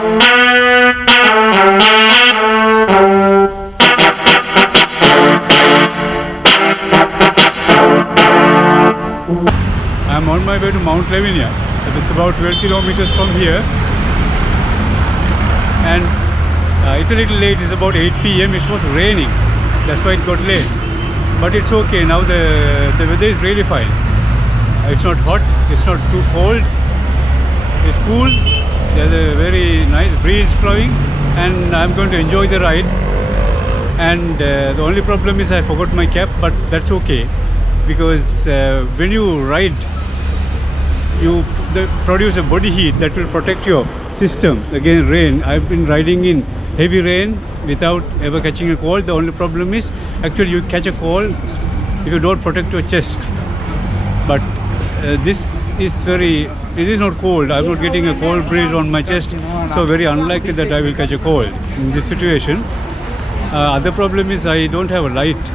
I'm on my way to Mount Lavinia. It's about 12 kilometers from here. And it's a little late, it's about 8 p.m. It was raining, that's why it got late. But it's okay, now the weather is really fine. It's not hot, it's not too cold, it's cool. There's a very nice breeze flowing and I'm going to enjoy the ride. And the only problem is I forgot my cap, but that's okay. Because when you ride, you produce a body heat that will protect your system against rain. I've been riding in heavy rain without ever catching a cold. The only problem is actually you catch a cold if you don't protect your chest. But this is it is not cold. I'm not getting a cold breeze on my chest, so very unlikely that I will catch a cold in this situation. Other problem is I don't have a light.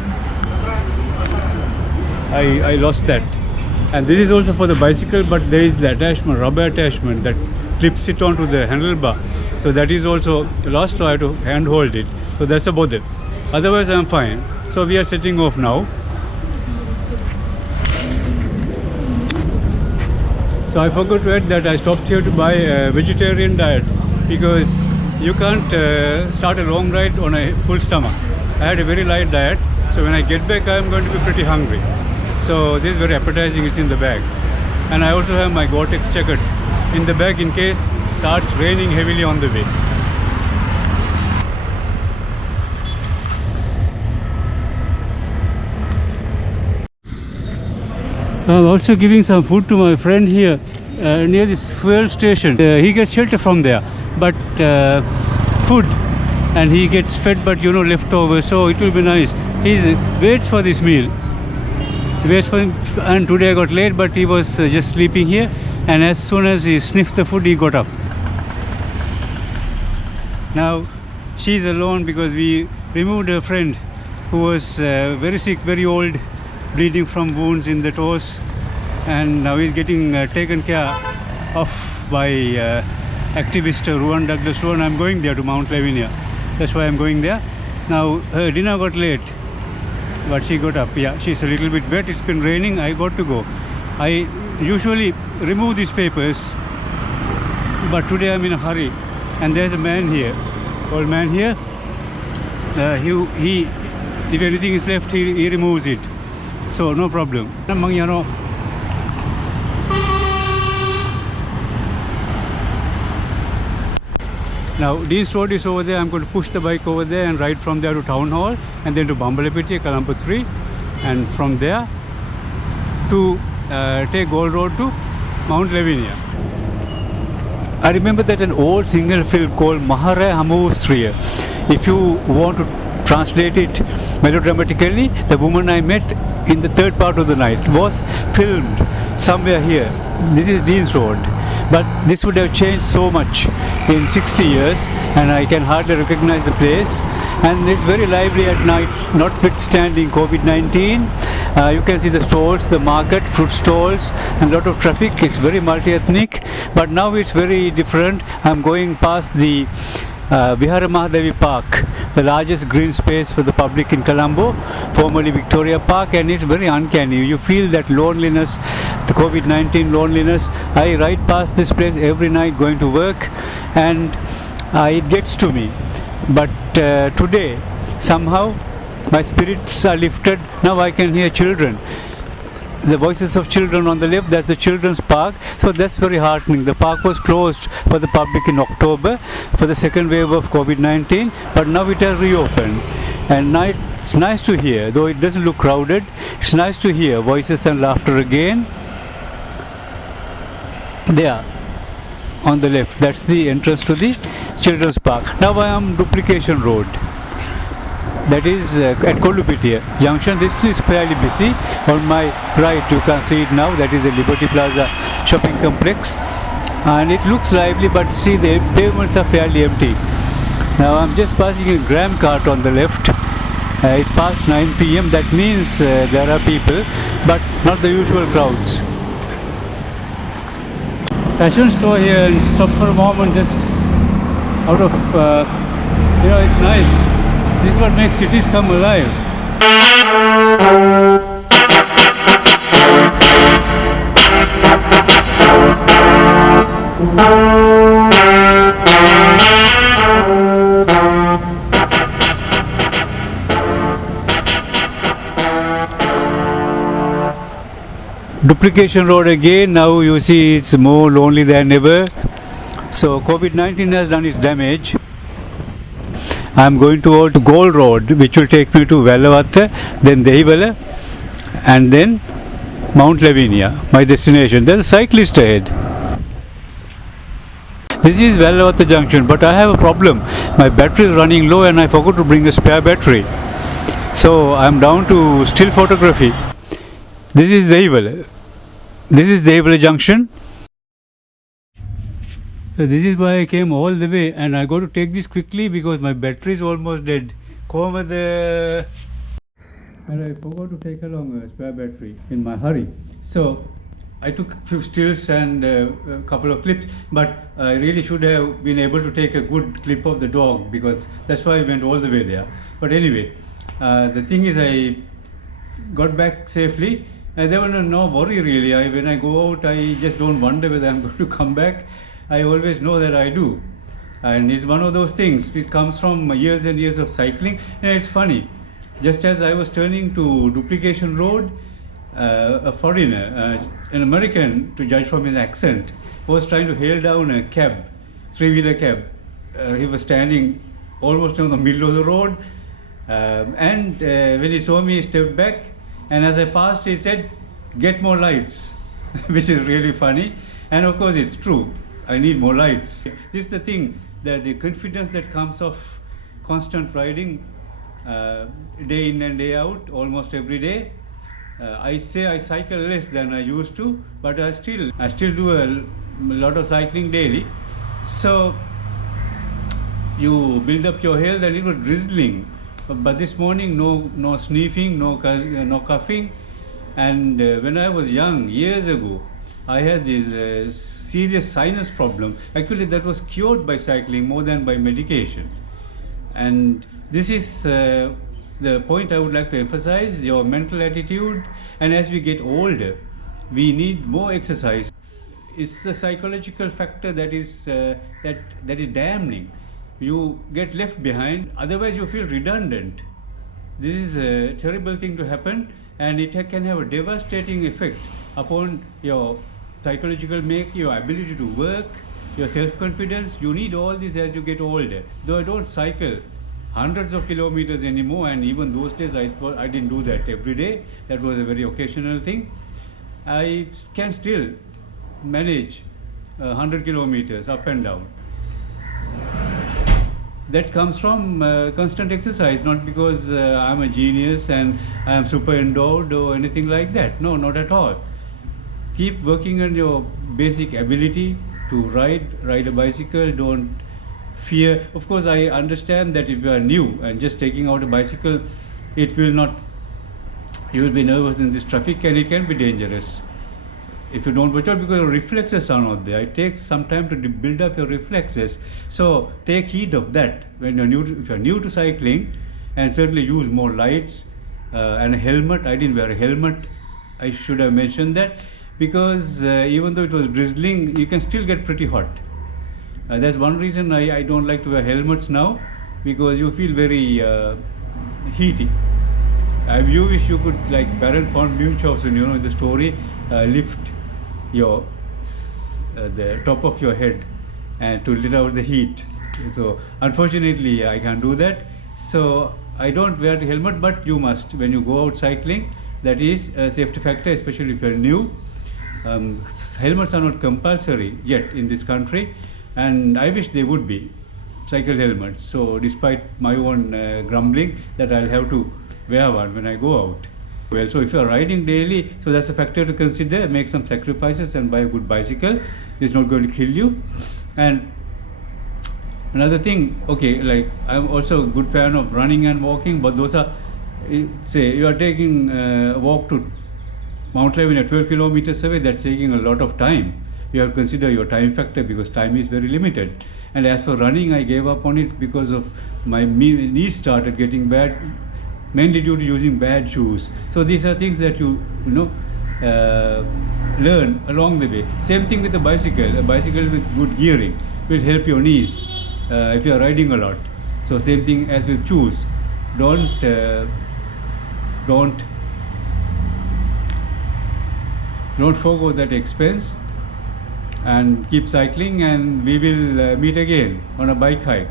I lost that. And this is also for the bicycle, but there is the attachment, rubber attachment that clips it onto the handlebar. So that is also lost, so I have to hand hold it. So that's about it. Otherwise I'm fine. So we are setting off now. So I forgot to add that I stopped here to buy a vegetarian diet because you can't start a long ride on a full stomach. I had a very light diet, so when I get back I am going to be pretty hungry. So this is very appetizing, it's in the bag. And I also have my Gore-Tex jacket in the bag in case it starts raining heavily on the way. I'm also giving some food to my friend here near this fuel station. He gets shelter from there, but food, and he gets fed, but leftovers, so it will be nice. He waits for this meal. Waits for him, and today I got late, but he was just sleeping here, and as soon as he sniffed the food, he got up. Now she's alone because we removed a friend who was very sick, very old, bleeding from wounds in the toes, and now he's getting taken care of by activist Ruan Douglas Ruan. I'm going there to Mount Lavinia. That's why I'm going there. Now her dinner got late, but she got up. Yeah, she's a little bit wet. It's been raining. I got to go. I usually remove these papers, but today I'm in a hurry. And there's a man here, old man here. He if anything is left, he removes it. So no problem. Now Dean's Road is over there. I'm going to push the bike over there and ride from there to Town Hall and then to Bambalapitiya, Colombo 3, and from there to take Gold Road to Mount Lavinia. I remember that an old single film called Maharaya Hamustriya. If you want to translate it melodramatically, the woman I met in the third part of the night was filmed somewhere here. This is Dean's Road. But this would have changed so much in 60 years, and I can hardly recognize the place. And it's very lively at night, notwithstanding COVID-19. You can see the stalls, the market, fruit stalls, and a lot of traffic. It's very multi-ethnic, but now it's very different. I'm going past the Vihara Mahadevi Park, the largest green space for the public in Colombo, formerly Victoria Park, and it's very uncanny. You feel that loneliness, the COVID-19 loneliness. I ride past this place every night going to work, and it gets to me. But today, somehow, my spirits are lifted. Now I can hear children. The voices of children on the left, that's the children's park. So that's very heartening. The park was closed for the public in October for the second wave of COVID-19, but now it has reopened. And it's nice to hear, though it doesn't look crowded, it's nice to hear voices and laughter again. There, on the left, that's the entrance to the children's park. Now I am Duplication Road. That is at Kollupitiya Junction. This is fairly busy. On my right, you can see it now. That is the Liberty Plaza shopping complex, and it looks lively. But see, the pavements are fairly empty. Now I'm just passing a gram cart on the left. It's past 9 p.m. That means there are people, but not the usual crowds. Fashion store here. Stop for a moment. Just out of, it's nice. This is what makes cities come alive. Duplication Road again. Now you see it's more lonely than ever. So COVID-19 has done its damage. I'm going toward Gold Road, which will take me to Velavatta, then Dehivala, and then Mount Lavinia, my destination. There's a cyclist ahead. This is Velavatta Junction, but I have a problem. My battery is running low and I forgot to bring a spare battery. So I'm down to still photography. This is Dehivala. This is Dehivala Junction. So this is why I came all the way, and I got to take this quickly because my battery is almost dead. Come over there. And I forgot to take along a spare battery in my hurry. So I took a few stills and a couple of clips, but I really should have been able to take a good clip of the dog because that's why I went all the way there. But anyway, the thing is I got back safely. And there was no worry really. When I go out, I just don't wonder whether I'm going to come back. I always know that I do. And it's one of those things. It comes from years and years of cycling. And it's funny. Just as I was turning to Duplication Road, a foreigner, an American, to judge from his accent, was trying to hail down a cab, three-wheeler cab. He was standing almost in the middle of the road. And when he saw me, he stepped back. And as I passed, he said, "Get more lights," which is really funny. And of course, it's true. I need more lights. This is the thing, that the confidence that comes of constant riding, day in and day out, almost every day. I say I cycle less than I used to, but I still do a lot of cycling daily. So you build up your health, and it was drizzling. But this morning, no sniffing, no coughing. And when I was young, years ago, I had this serious sinus problem. Actually, that was cured by cycling more than by medication. And this is the point I would like to emphasize, your mental attitude. And as we get older, we need more exercise. It's a psychological factor that is damning. You get left behind, otherwise you feel redundant. This is a terrible thing to happen, and it can have a devastating effect upon your psychological make, your ability to work, your self-confidence. You need all this as you get older. Though I don't cycle hundreds of kilometers anymore, and even those days I didn't do that every day. That was a very occasional thing. I can still manage 100 kilometers up and down. That comes from constant exercise, not because I'm a genius and I am super endowed or anything like that. No, not at all. Keep working on your basic ability to ride a bicycle. Don't fear. Of course, I understand that if you are new and just taking out a bicycle, you will be nervous in this traffic, and it can be dangerous if you don't watch out, because your reflexes are not there. It takes some time to build up your reflexes. So take heed of that when if you're new to cycling, and certainly use more lights and a helmet. I didn't wear a helmet. I should have mentioned that, because even though it was drizzling, you can still get pretty hot. That's one reason I don't like to wear helmets now, because you feel very heaty. I wish you could, like Baron von Munchausen, in the story, lift the top of your head and to let out the heat. So unfortunately I can't do that. So I don't wear the helmet, but you must when you go out cycling. That is a safety factor, especially if you're new. Helmets are not compulsory yet in this country, and I wish they would be, cycle helmets. So despite my own grumbling that I'll have to wear one when I go out. Well, so if you're riding daily, so that's a factor to consider. Make some sacrifices and buy a good bicycle. It's not going to kill you. And another thing, okay, like I'm also a good fan of running and walking, but those are, say you are taking a walk to Mount Lavinia, 12 kilometers away, that's taking a lot of time. you have to consider your time factor because time is very limited. And as for running, I gave up on it because of my knees started getting bad, mainly due to using bad shoes. So these are things that you know learn along the way. Same thing with a bicycle. A bicycle with good gearing will help your knees if you are riding a lot. So same thing as with shoes. Don't forgo that expense and keep cycling, and we will meet again on a bike hike.